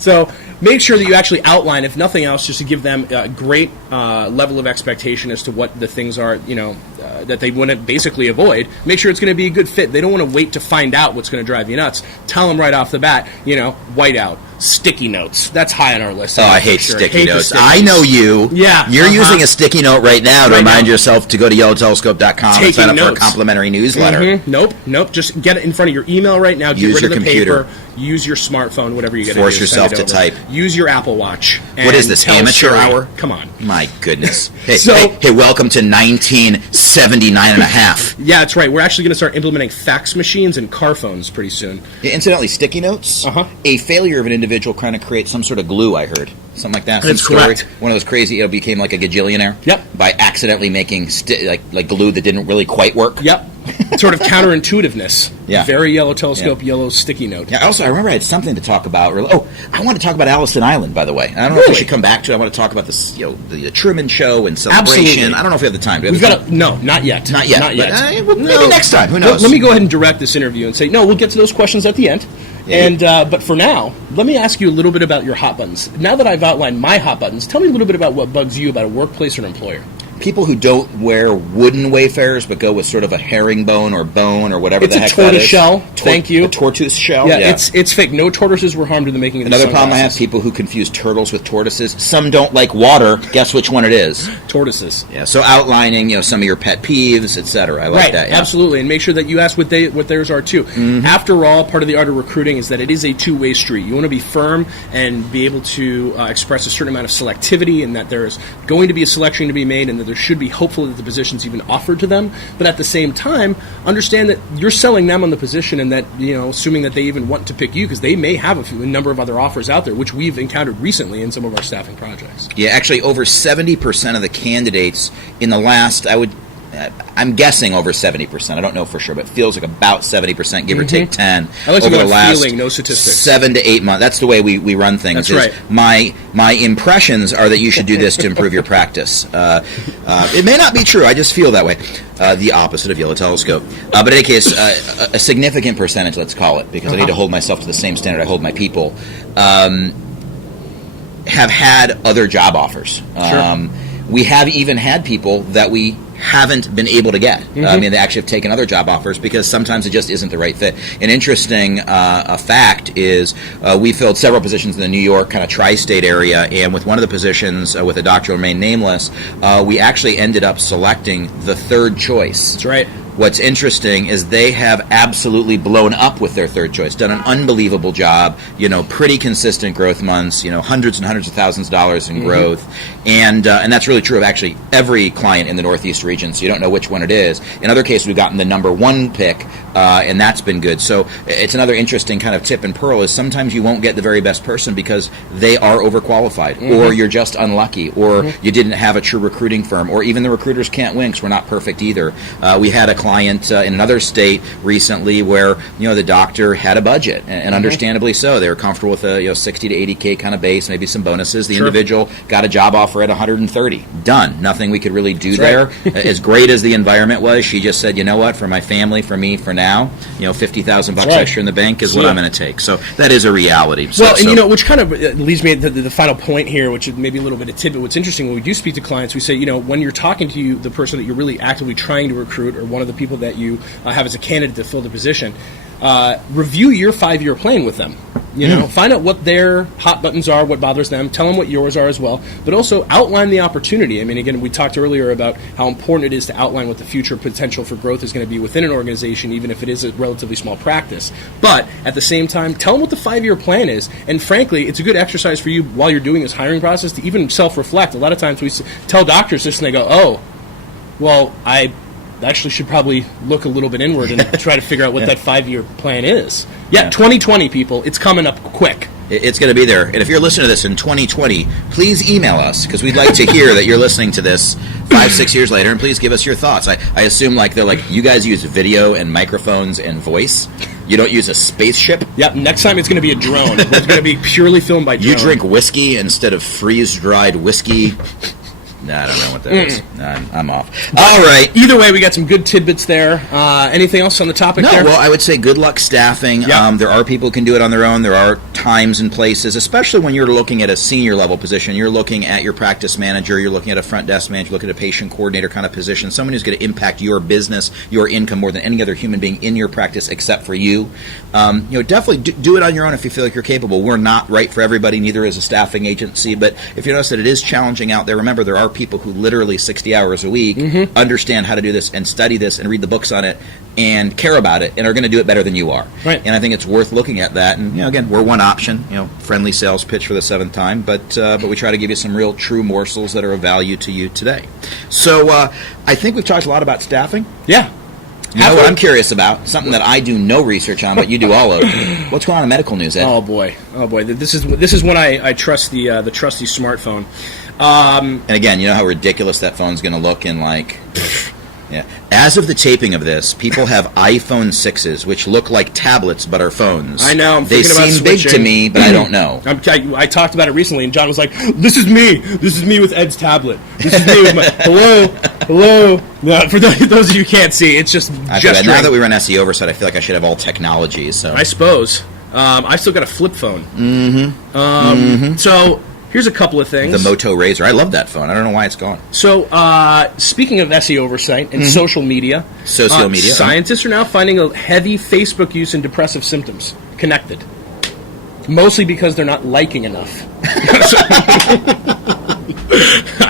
So make sure that you actually outline, if nothing else, just to give them a great level of expectation as to what the things are, that they want to basically avoid. Make sure it's going to be a good fit. They don't want to wait to find out what's going to drive you nuts. Tell them right off the bat, whiteout, sticky notes. That's high on our list. Oh, I hate sticky notes. I know you. Yeah. You're using a sticky note right now to remind yourself to go to YellowTelescope.com and sign up for a complimentary newsletter. Nope. Just get it in front of your email right now. Get rid of the computer. Paper. Use your smartphone, whatever you got to do. Force yourself to type. Use your Apple Watch. What is this, amateur hour? Come on. My goodness. Hey, welcome to 1979 and a half. Yeah, that's right. We're actually going to start implementing fax machines and car phones pretty soon. Yeah, incidentally, sticky notes, a failure of an individual trying to create some sort of glue, I heard. Something like that. That's correct. One of those crazy, became like a gajillionaire. Yep. By accidentally making like glue that didn't really quite work. Yep. Sort of counterintuitiveness. Yeah. Very Yellow Telescope, yellow sticky note. Yeah. Also, I remember I had something to talk about. I want to talk about Allison Island, by the way. I don't know if we should come back to it. I want to talk about this, the Truman Show and Celebration. Absolutely. I don't know if we have the time. No, not yet. Not yet. Maybe next time. Who knows? Let me go ahead and direct this interview and say, no, we'll get to those questions at the end. Yeah. But for now, let me ask you a little bit about your hot buttons. Now that I've outlined my hot buttons, tell me a little bit about what bugs you about a workplace or an employer. People who don't wear wooden Wayfarers but go with sort of a herringbone or bone or whatever the heck that is. It's a tortoise shell. Thank you. A tortoise shell? Yeah. It's fake. No tortoises were harmed in the making of these Another problem I have, people who confuse turtles with tortoises. Some don't like water. Guess which one it is? Tortoises. Yeah, so outlining, some of your pet peeves, etc. I like that. Yeah. Absolutely. And make sure that you ask what theirs are too. Mm-hmm. After all, part of the art of recruiting is that it is a two-way street. You want to be firm and be able to express a certain amount of selectivity, and that there's going to be a selection to be made, and that there should be hopefully that the position's even offered to them, but at the same time, understand that you're selling them on the position, and that, assuming that they even want to pick you, because they may have a number of other offers out there, which we've encountered recently in some of our staffing projects. Yeah, actually, over 70% of the candidates in the last, I'm guessing over 70%. I don't know for sure, but it feels like about 70%, give or take 10. I like to over go the last feeling, no statistics. 7 to 8 months. That's the way we run things. That's right. My impressions are that you should do this to improve your practice. It may not be true. I just feel that way. The opposite of Yellow Telescope. But in any case, a significant percentage, let's call it, because I need to hold myself to the same standard I hold my people, have had other job offers. Sure. We have even had people that we haven't been able to get. They actually have taken other job offers because sometimes it just isn't the right fit. An interesting fact is we filled several positions in the New York kind of tri-state area, and with one of the positions, with a doctor remain nameless, we actually ended up selecting the third choice. That's right. What's interesting is they have absolutely blown up with their third choice, done an unbelievable job, pretty consistent growth months, hundreds and hundreds of thousands of dollars in growth. And that's really true of actually every client in the Northeast region, so you don't know which one it is. In other cases, we've gotten the number one pick, and that's been good. So it's another interesting kind of tip and pearl is sometimes you won't get the very best person because they are overqualified, or you're just unlucky, or you didn't have a true recruiting firm, or even the recruiters can't win because we're not perfect either. We had a client in another state recently where the doctor had a budget, and understandably so. They were comfortable with a 60 to 80K kind of base, maybe some bonuses. The individual got a job offer at 130. Done. Nothing we could really do there. As great as the environment was, she just said, what, for my family, for me, for now, $50,000 extra in the bank is what I'm going to take. So that is a reality. Which kind of leads me to the final point here, which is maybe a little bit of tidbit. What's interesting, when we do speak to clients, we say, when you're talking to the person that you're really actively trying to recruit, or one of the people that you have as a candidate to fill the position, review your 5-year plan with them. Find out what their hot buttons are, what bothers them, tell them what yours are as well, but also outline the opportunity. I mean, again, we talked earlier about how important it is to outline what the future potential for growth is going to be within an organization, even if it is a relatively small practice. But at the same time, tell them what the 5-year plan is, and frankly, it's a good exercise for you while you're doing this hiring process to even self-reflect. A lot of times we tell doctors this and they go, oh, well, I actually should probably look a little bit inward and try to figure out what that 5-year plan is. 2020, people, it's coming up quick. It's going to be there. And if you're listening to this in 2020, please email us, because we'd like to hear that you're listening to this 5-6 years later, and please give us your thoughts. I assume they're like, you guys use video and microphones and voice. You don't use a spaceship? Yep, next time it's going to be a drone. It's going to be purely filmed by drone. You drink whiskey instead of freeze-dried whiskey. No, I don't know what that is. No, I'm off. All right. Either way, we got some good tidbits there. Anything else on the topic there? Well, I would say good luck staffing. Yep. There are people who can do it on their own. There are times and places, especially when you're looking at a senior level position. You're looking at your practice manager. You're looking at a front desk manager. You're looking at a patient coordinator kind of position. Someone who's going to impact your business, your income more than any other human being in your practice except for you. Definitely do it on your own if you feel like you're capable. We're not right for everybody. Neither is a staffing agency. But if you notice that it is challenging out there, remember there are people who literally 60 hours a week understand how to do this and study this and read the books on it and care about it and are going to do it better than you are. Right. And I think it's worth looking at that. And again, we're one option. Friendly sales pitch for the 7th time, but we try to give you some real true morsels that are of value to you today. So I think we've talked a lot about staffing. Yeah. You know what I'm curious about? Something that I do no research on, but you do all of. What's going on in medical news, Ed? Oh boy. This is when I trust the trusty smartphone. And again, you know how ridiculous that phone's going to look in yeah. As of the taping of this, people have iPhone 6s, which look like tablets but are phones. I know. They seem big to me, but I don't know. I talked about it recently, and John was like, "This is me. This is me with Ed's tablet. This is me with my hello." No, for those of you who can't see, it's just now that we run SEO oversight, I feel like I should have all technology. So I suppose I've still got a flip phone. So. Here's a couple of things. The Moto Razr. I love that phone. I don't know why it's gone. So, speaking of SEO oversight and social media, scientists are now finding a heavy Facebook use in depressive symptoms connected. Mostly because they're not liking enough. I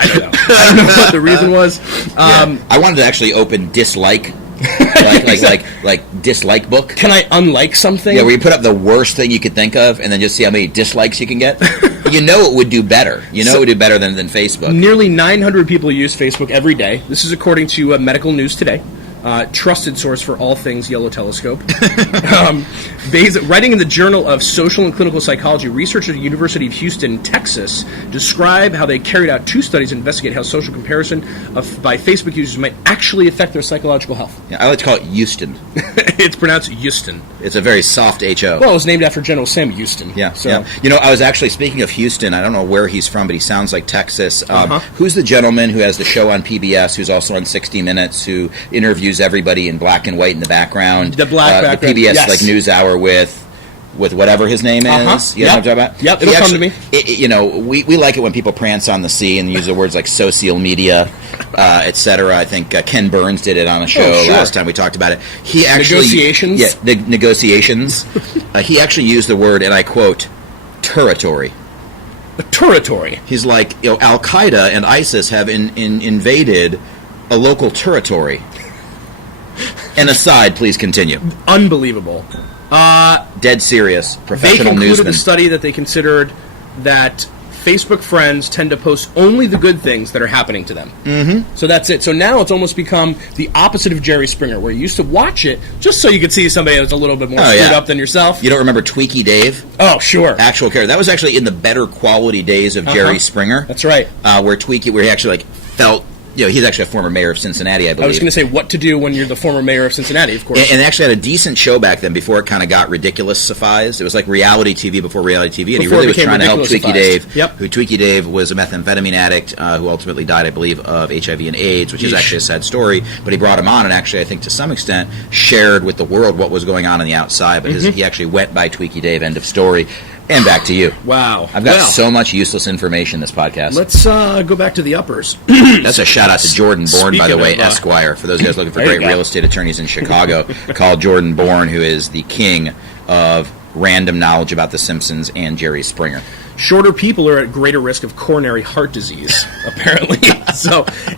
don't know. I don't know what the reason was. I wanted to actually open dislike. like dislike book. Can I unlike something? Yeah, where you put up the worst thing you could think of and then just see how many dislikes you can get. It would do better. It would do better than Facebook. Nearly 900 people use Facebook every day. This is according to Medical News Today. Trusted source for all things YellowTelescope. Writing in the Journal of Social and Clinical Psychology, researchers at the University of Houston, Texas, describe how they carried out 2 studies to investigate how social comparison by Facebook users might actually affect their psychological health. Yeah, I like to call it Houston. It's pronounced Houston. It's a very soft H-O. Well, it was named after General Sam Houston. Yeah. I was actually, speaking of Houston, I don't know where he's from, but he sounds like Texas. Who's the gentleman who has the show on PBS, who's also on 60 Minutes, who interviews everybody in black and white in the background? The black background. The PBS news hour with whatever his name is. You know what I'm talking about? Yep, it'll come to me. We like it when people prance on the sea and use the words like social media, etc. I think Ken Burns did it on a show last time we talked about it. He actually negotiations. Yeah, the negotiations. He actually used the word, and I quote, territory. A territory. He's like, Al Qaeda and ISIS have invaded a local territory. And aside, please continue. Unbelievable. Dead serious. Professional newsman. They concluded the study that they considered that Facebook friends tend to post only the good things that are happening to them. Mm-hmm. So that's it. So now it's almost become the opposite of Jerry Springer, where you used to watch it just so you could see somebody that was a little bit more screwed up than yourself. You don't remember Tweaky Dave? Oh, sure. Actual character. That was actually in the better quality days of Jerry Springer. That's right. Where he actually felt... he's actually a former mayor of Cincinnati, I believe. I was going to say what to do when you're the former mayor of Cincinnati, of course. And actually had a decent show back then before it kind of got ridiculous-ified. It was like reality TV before reality TV, and he really was trying to help Tweaky Dave. Yep. Who Tweaky Dave was a methamphetamine addict who ultimately died, I believe, of HIV and AIDS, which is actually a sad story. But he brought him on and actually, I think, to some extent, shared with the world what was going on the outside. But he actually went by Tweaky Dave, end of story. And back to you. Wow. I've got so much useless information in this podcast. Let's go back to the uppers. That's a shout-out to Jordan Bourne, by the way, Esquire. For those of you guys looking for great real estate attorneys in Chicago, call Jordan Bourne, who is the king of random knowledge about The Simpsons and Jerry Springer. Shorter people are at greater risk of coronary heart disease, apparently.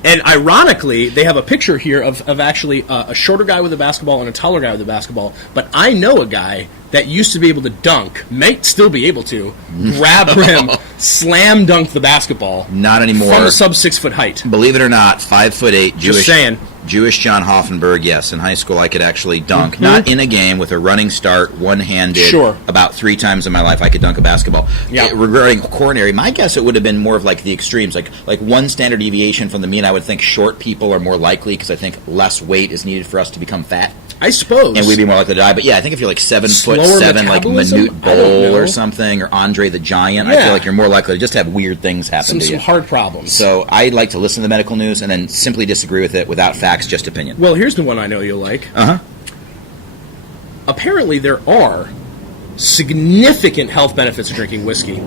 And ironically, they have a picture here of actually a shorter guy with a basketball and a taller guy with a basketball. But I know a guy that used to be able to dunk, might still be able to, grab rim, slam dunk the basketball. Not anymore. From a sub-6 foot height. Believe it or not, 5'8", Just saying. Jewish John Hoffenberg, yes. In high school, I could actually dunk. Not in a game, with a running start, one-handed. Sure. About 3 times in my life, I could dunk a basketball. Yeah. Regarding coronary, my guess it would have been more of like the extremes, like one standard deviation from the mean. I would think short people are more likely because I think less weight is needed for us to become fat. I suppose. And we'd be more likely to die. But yeah, I think if you're like 7'7", like metabolism? Manute Bol or something, or Andre the Giant, I Yeah. feel like you're more likely to just have weird things happen to some you. hard problems. So I like to listen to the medical news and then simply disagree with it without facts, just opinion. Well, here's the one I know you'll like. Uh-huh. Apparently there are significant health benefits of drinking whiskey.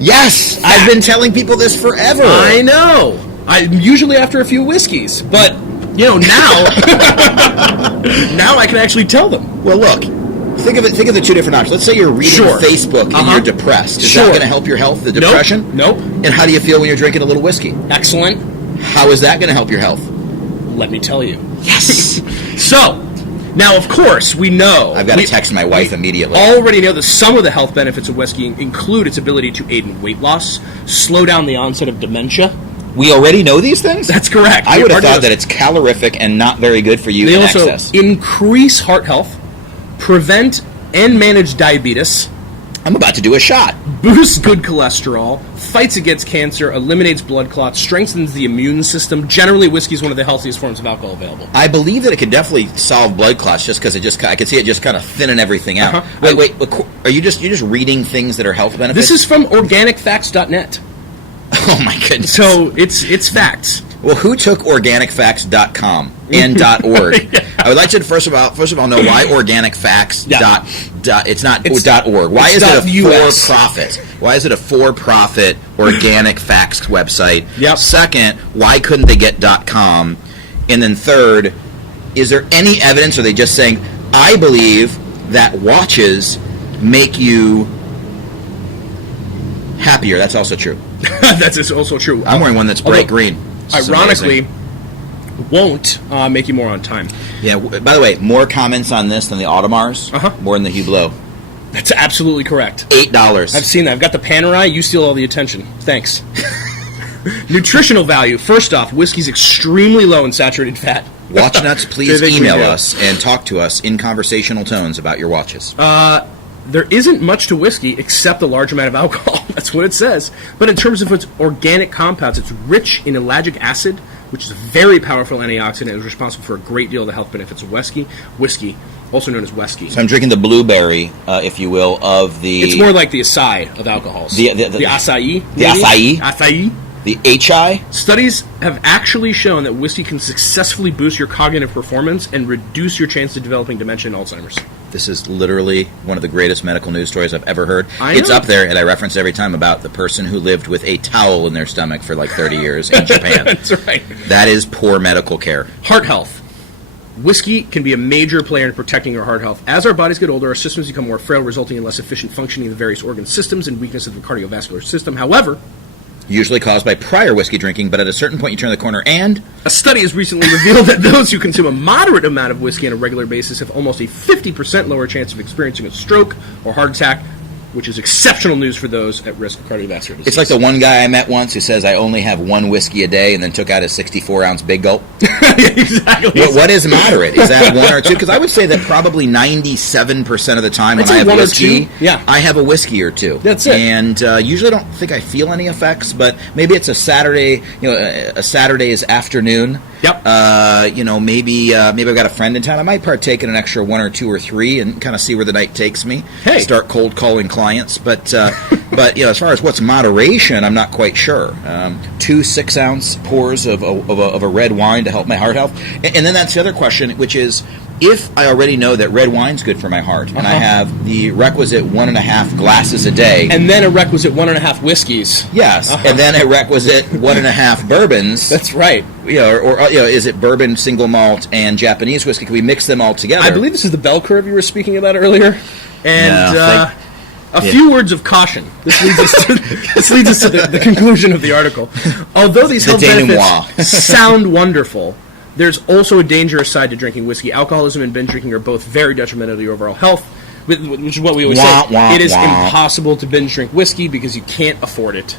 Yes! I've been telling people this forever. I know. I'm usually after a few whiskeys, but now now I can actually tell them. Well, look. Think of the two different options. Let's say you're reading Sure. Facebook and you're depressed. Is that going to help your health, the depression? Nope. And how do you feel when you're drinking a little whiskey? Excellent. How is that going to help your health? Let me tell you. Yes! So, now of course we know. I've got to text my wife immediately. Already know that some of the health benefits of whiskey include its ability to aid in weight loss, slow down the onset of dementia. We already know these things? That's correct. I would have thought that it's calorific and not very good for you They in also excess. increase heart health, prevent and manage diabetes, I'm about to do a shot. boosts good cholesterol, fights against cancer, eliminates blood clots, strengthens the immune system. Generally, whiskey is one of the healthiest forms of alcohol available. I believe that it could definitely solve blood clots just because I could see it just kind of thinning everything out. Wait, are you just reading things that are health benefits? This is from organicfacts.net. Oh my goodness. So it's facts. Well, who took organicfacts.com and .org? Yeah. I would like to first of all know why organicfacts it's not .org. Why is it a for-profit? Why is it a for-profit organic facts website? Yep. Second, why couldn't they get .com? And then third, is there any evidence, or are they just saying, I believe that watches make you happier? That's also true. That's also true. I'm wearing one that's bright green. Ironically, won't make you more on time. Yeah, by the way, more comments on this than the Audemars, more than the Hublot. That's absolutely correct. $8. I've seen that. I've got the Panerai. You steal all the attention. Thanks. Nutritional value. First off, whiskey's extremely low in saturated fat. Watch nuts, please email us and talk to us in conversational tones about your watches. There isn't much to whiskey except a large amount of alcohol. That's what it says. But in terms of its organic compounds, it's rich in ellagic acid, which is a very powerful antioxidant and is responsible for a great deal of the health benefits of whiskey, also known as whiskey. So I'm drinking the blueberry, if you will, of the... It's more like the acai of alcohols. The acai? The acai? Acai? The HI? Studies have actually shown that whiskey can successfully boost your cognitive performance and reduce your chance of developing dementia and Alzheimer's. This is literally one of the greatest medical news stories I've ever heard. It's up there, and I reference it every time, about the person who lived with a towel in their stomach for like 30 years in Japan. That's right. That is poor medical care. Heart health. Whiskey can be a major player in protecting our heart health. As our bodies get older, our systems become more frail, resulting in less efficient functioning of the various organ systems and weakness of the cardiovascular system. However, usually caused by prior whiskey drinking, but at a certain point you turn the corner and... A study has recently revealed that those who consume a moderate amount of whiskey on a regular basis have almost a 50% lower chance of experiencing a stroke or heart attack, which is exceptional news for those at risk of cardiovascular disease. It's like the one guy I met once who says, I only have one whiskey a day, and then took out a 64-ounce big gulp. Exactly. What is moderate? Is that one or two? Because I would say that probably 97% of the time when I have one whiskey, or two. Yeah. I have a whiskey or two. That's it. And usually I don't think I feel any effects, but maybe it's a Saturday, a Saturday's afternoon. Yep. Maybe I've got a friend in town. I might partake in an extra one or two or three and kind of see where the night takes me. Hey. Start cold calling clients. But as far as what's moderation, I'm not quite sure. 2 6-ounce pours of a red wine to help my heart health. And then that's the other question, which is, if I already know that red wine's good for my heart, and I have the requisite 1.5 glasses a day, and then a requisite 1.5 whiskeys. Yes, and then a requisite 1.5 bourbons. That's right. Is it bourbon, single malt, and Japanese whiskey? Can we mix them all together? I believe this is the bell curve you were speaking about earlier. And a few words of caution. This leads us to the conclusion of the article. Although these health benefits sound wonderful, there's also a dangerous side to drinking whiskey. Alcoholism and binge drinking are both very detrimental to your overall health, which is what we always say. It is impossible to binge drink whiskey because you can't afford it.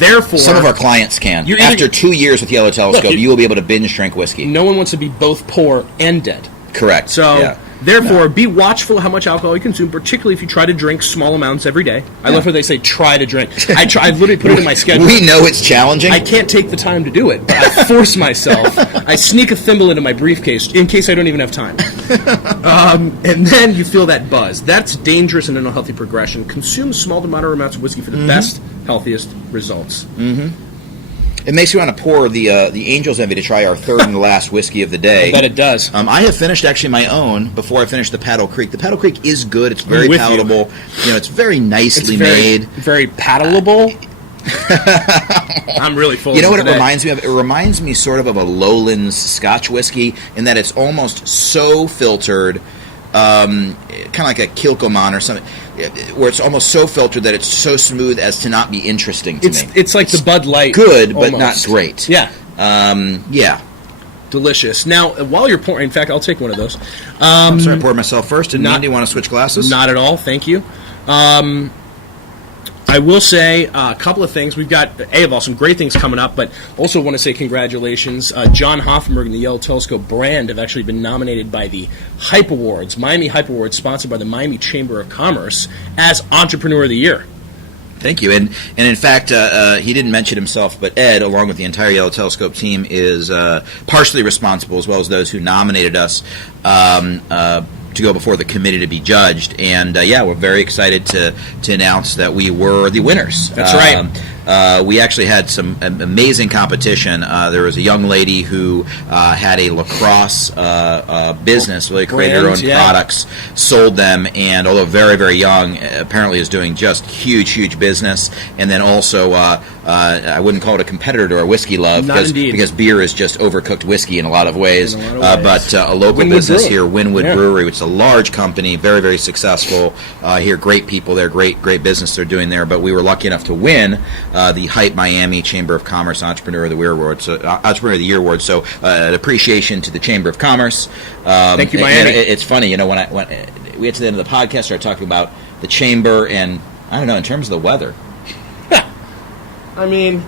Therefore, some of our clients can. After 2 years with Yellow Telescope, you will be able to binge drink whiskey. No one wants to be both poor and dead. Correct. So, Therefore, be watchful how much alcohol you consume, particularly if you try to drink small amounts every day. I love how they say try to drink. I literally put it in my schedule. We know it's challenging. I can't take the time to do it, but I force myself. I sneak a thimble into my briefcase in case I don't even have time. And then you feel that buzz. That's dangerous and an unhealthy progression. Consume small to moderate amounts of whiskey for the best, healthiest results. It makes you want to pour the Angel's Envy to try our third and last whiskey of the day. I bet it does. I have finished actually my own before I finished the Paddle Creek. The Paddle Creek is good. It's very palatable. It's very nicely made. Very palatable. I'm really full. You know what it reminds me of? It reminds me sort of a Lowlands Scotch whiskey in that it's almost so filtered, kind of like a Kilcoman or something, where it's almost so filtered that it's so smooth as to not be interesting to me. It's like the Bud Light. Good, but not great. Yeah. Yeah. Delicious. Now, while you're pouring, in fact, I'll take one of those. I'm sorry, I poured myself first. Do you want to switch glasses? Not at all. Thank you. I will say a couple of things. We've got, some great things coming up, but also want to say congratulations. John Hoffenberg and the Yellow Telescope brand have actually been nominated by the Hype Awards, Miami Hype Awards, sponsored by the Miami Chamber of Commerce, as Entrepreneur of the Year. Thank you. And in fact, he didn't mention himself, but Ed, along with the entire Yellow Telescope team, is partially responsible, as well as those who nominated us, to go before the committee to be judged. And we're very excited to announce that we were the winners. That's right. We actually had some amazing competition. There was a young lady who had a lacrosse business, really created her own products, sold them, and although very, very young, apparently is doing just huge business. And then also, I wouldn't call it a competitor to our Whiskey Love, because beer is just overcooked whiskey in a lot of ways. But a local business here, Wynwood Brewery, which is a large company, very, very successful. Here, great people there, great business they're doing there. But we were lucky enough to win the Hype Miami Chamber of Commerce Entrepreneur of the Year Award. So an appreciation to the Chamber of Commerce. Thank you, Miami. It's funny, when we get to the end of the podcast, start talking about the Chamber, and I don't know, in terms of the weather. I mean,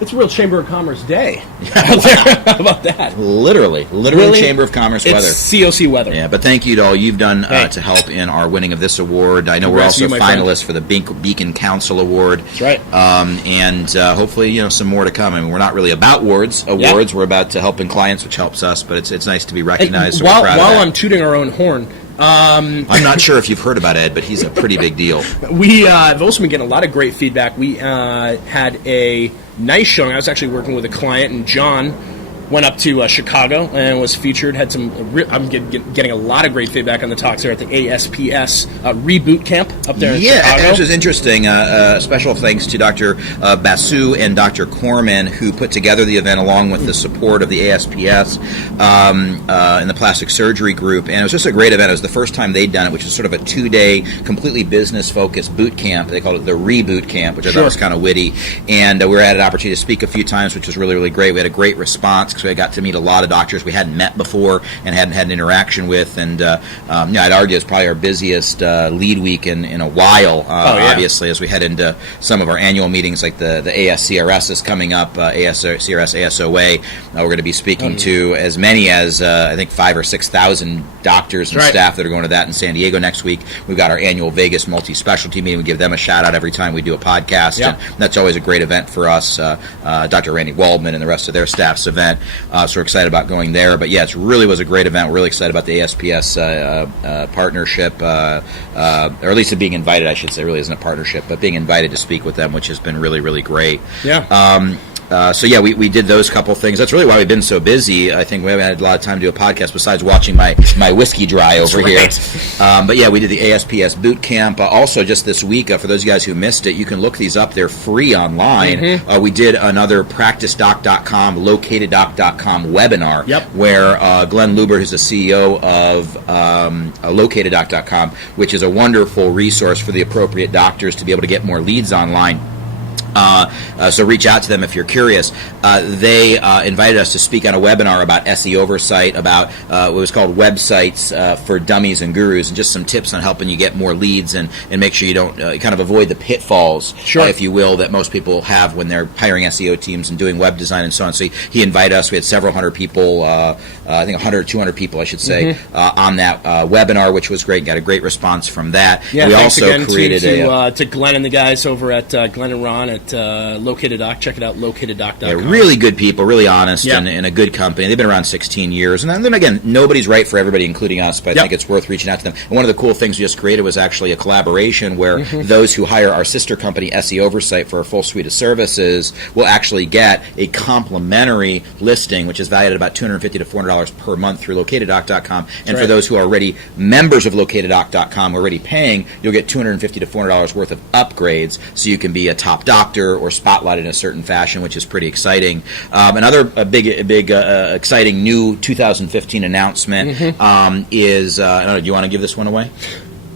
it's a real Chamber of Commerce day. How about that? Literally really? Chamber of Commerce weather. It's COC weather. Yeah, but thank you to all you've done to help in our winning of this award. I know we're also finalists for the Beacon Council Award. That's right. And hopefully, some more to come. I mean, we're not really about awards. We're about helping clients, which helps us. But it's nice to be recognized. So while I'm tooting our own horn. I'm not sure if you've heard about Ed, but he's a pretty big deal. We have also been getting a lot of great feedback. We had a nice showing. I was actually working with a client, and John went up to Chicago and was featured. Had some. I'm getting a lot of great feedback on the talks there at the ASPS Reboot Camp up there in Chicago. Which is interesting. Special thanks to Dr. Basu and Dr. Corman, who put together the event along with the support of the ASPS and the plastic surgery group. And it was just a great event. It was the first time they'd done it, which was sort of a 2-day, completely business-focused boot camp. They called it the Reboot Camp, which I thought was kind of witty. And we had an opportunity to speak a few times, which was really, really great. We had a great response, because we got to meet a lot of doctors we hadn't met before and hadn't had an interaction with. And I'd argue it's probably our busiest lead week in a while, obviously, as we head into some of our annual meetings, like the ASCRS is coming up, ASCRS, ASOA. We're going to be speaking to as many as, I think, 5,000 or 6,000 doctors and staff that are going to that in San Diego next week. We've got our annual Vegas multi-specialty meeting. We give them a shout-out every time we do a podcast. And that's always a great event for us. Dr. Randy Waldman and the rest of their staff's event. So we're excited about going there. But it really was a great event. We're really excited about the ASPS partnership, or at least being invited, I should say. It really isn't a partnership, but being invited to speak with them, which has been really, really great. We did those couple things. That's really why we've been so busy. I think we haven't had a lot of time to do a podcast besides watching my whiskey dry over here. We did the ASPS boot camp. Also, just this week, for those of you guys who missed it, you can look these up. They're free online. We did another PracticeDoc.com, LocatedDoc.com webinar where Glenn Lubert, who's the CEO of LocatedDoc.com, which is a wonderful resource for the appropriate doctors to be able to get more leads online. So reach out to them if you're curious. They invited us to speak on a webinar about SEO oversight, about what was called Websites for Dummies and Gurus, and just some tips on helping you get more leads and make sure you don't kind of avoid the pitfalls, if you will, that most people have when they're hiring SEO teams and doing web design and so on. So he invited us. We had several hundred people, I think 100 or 200 people, I should say, on that webinar, which was great. Got a great response from that. Yeah, we thanks also again created to Glenn and the guys over at Glenn and Ron at LocatedDoc. Check it out, locateddoc.com. Yeah, really good people, really honest, Yeah. and a good company. They've been around 16 years. And then again, nobody's right for everybody, including us, but I think it's worth reaching out to them. And one of the cool things we just created was actually a collaboration where those who hire our sister company, SEO Oversight, for a full suite of services will actually get a complimentary listing, which is valued at about $250 to $400 per month through locateddoc.com. And for those who are already members of locateddoc.com, already paying, you'll get $250 to $400 worth of upgrades, so you can be a top doctor or spotlighted in a certain fashion, which is pretty exciting. Another big exciting new 2015 announcement is, I don't know, do you want to give this one away?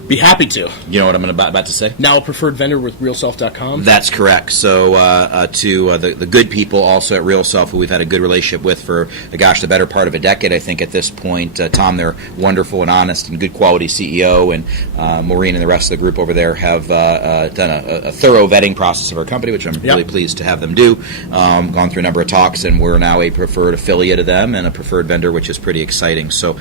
Be happy to. You know what I'm about to say? Now a preferred vendor with RealSelf.com. That's correct. So to the good people also at RealSelf, who we've had a good relationship with for, the better part of a decade, I think, at this point. Tom, they're wonderful and honest and good quality CEO, and Maureen and the rest of the group over there have done a thorough vetting process of our company, which I'm really pleased to have them do. Gone through a number of talks, and we're now a preferred affiliate of them and a preferred vendor, which is pretty exciting. So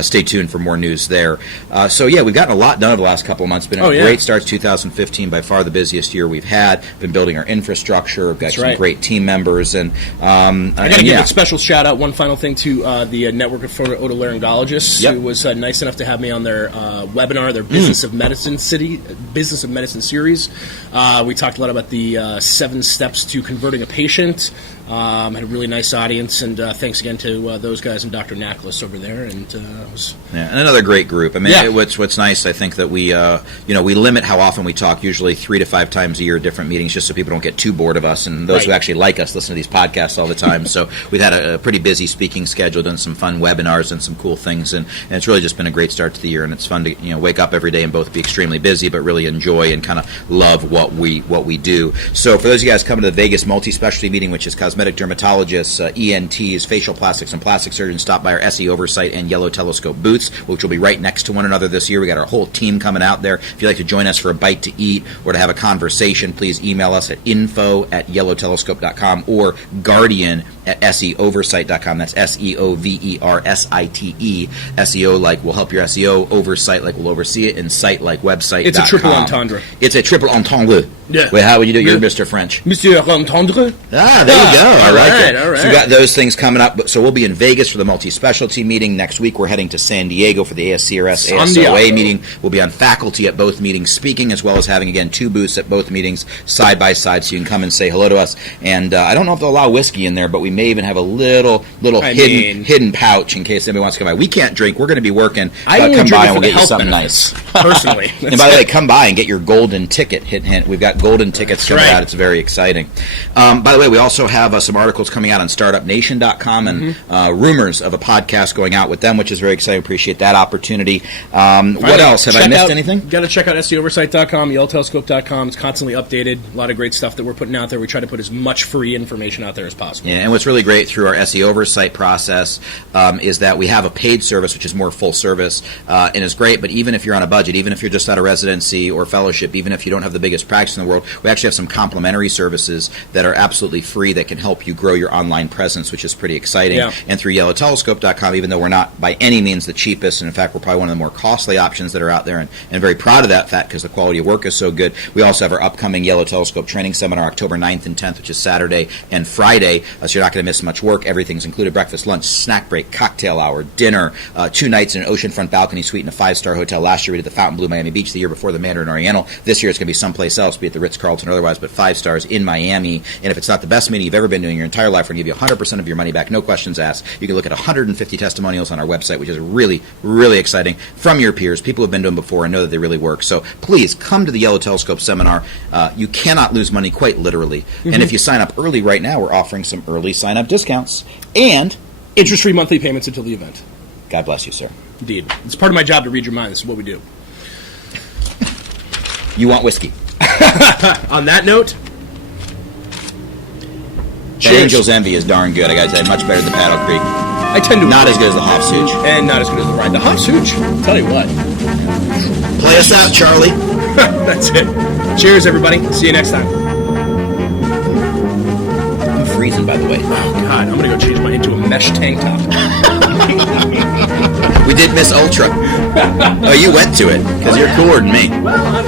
stay tuned for more news there. We've gotten a lot done over the last couple of months. Been a great start to 2015, by far the busiest year we've had. Been building our infrastructure. We've got some great team members, and I got to give a special shout out. One final thing to the network of otolaryngologists who was nice enough to have me on their webinar, their Business of Medicine series. We talked a lot about the 7 steps to converting a patient. Had a really nice audience, and thanks again to those guys and Dr. Naklis over there. And and another great group. I mean, what's nice, I think, that we we limit how often we talk. Usually 3 to 5 times a year, different meetings, just so people don't get too bored of us. And those who actually like us listen to these podcasts all the time. So we've had a pretty busy speaking schedule, done some fun webinars and some cool things, and it's really just been a great start to the year. And it's fun to wake up every day and both be extremely busy, but really enjoy and kind of love what we do. So for those of you guys coming to the Vegas multi-specialty meeting, which is cosmetic dermatologists, ENTs, facial plastics, and plastic surgeons, stop by our SE Oversight and YellowTelescope booths, which will be right next to one another this year. We got our whole team coming out there. If you'd like to join us for a bite to eat or to have a conversation, please email us at info@YellowTelescope.com or Guardian at SEOversight.com. That's SEOVERSITE. SEO like will help your SEO, oversight like will oversee it, and site like website.com. It's a triple entendre. It's a triple entendre. Yeah. Wait, how would you do? You're Mr. French. Monsieur Entendre? Ah, there you go. I like it. All right. So we got those things coming up. So we'll be in Vegas for the multi-specialty meeting. Next week we're heading to San Diego for the ASCRS ASOA meeting. We'll be on faculty at both meetings speaking, as well as having, again, 2 booths at both meetings side by side, so you can come and say hello to us. And I don't know if they'll allow whiskey in there, but we may even have a little hidden pouch in case anybody wants to come by. We can't drink. We're going to be working. Come by and we'll get you something nice. Personally. And by the way, come by and get your golden ticket. Hint. We've got golden tickets coming out. It's very exciting. By the way, we also have some articles coming out on StartupNation.com and rumors of a podcast going out with them, which is very exciting. Appreciate that opportunity. What else? Have I missed anything? Got to check out SEOversight.com, YellowTelescope.com. It's constantly updated. A lot of great stuff that we're putting out there. We try to put as much free information out there as possible. Yeah, and what's really great through our SEO Oversight process is that we have a paid service, which is more full service, and is great. But even if you're on a budget, even if you're just out of residency or fellowship, even if you don't have the biggest practice in the world, we actually have some complimentary services that are absolutely free that can help you grow your online presence, which is pretty exciting. Yeah. And through YellowTelescope.com, even though we're not by any means the cheapest, and in fact we're probably one of the more costly options that are out there, and very proud of that fact because the quality of work is so good. We also have our upcoming Yellow Telescope training seminar October 9th and 10th, which is Saturday and Friday, so you're not going to miss much work. Everything's included: breakfast, lunch, snack break, cocktail hour, dinner, 2 nights in an oceanfront balcony suite in a 5-star hotel. Last year we did the Fontainebleau Miami Beach, the year before the Mandarin Oriental. This year it's going to be someplace else, be it the Ritz-Carlton or otherwise, but 5 stars in Miami. And if it's not the best meeting you've ever been doing your entire life, we're going to give you 100% of your money back, no questions asked. You can look at 150 testimonials on our website, which is really, really exciting, from your peers, people who have been to them before and know that they really work. So please come to the Yellow Telescope seminar. You cannot lose money, quite literally. And if you sign up early right now, we're offering some early sign-up discounts and interest-free monthly payments until the event. God bless you, sir. Indeed. It's part of my job to read your mind. This is what we do. You want whiskey. On that note, Cheers. Angel's Envy is darn good. I gotta say, much better than Paddle Creek. I tend to Not agree. as good as the Hop Such. And not as good as the ride. The Hop Such, tell you what. Play us out, Charlie. That's it. Cheers, everybody. See you next time. I'm freezing, by the way. Oh, God. I'm going to go change mine into a mesh tank top. We did miss Ultra. Oh, you went to it because you're cooler than me. Well, I'm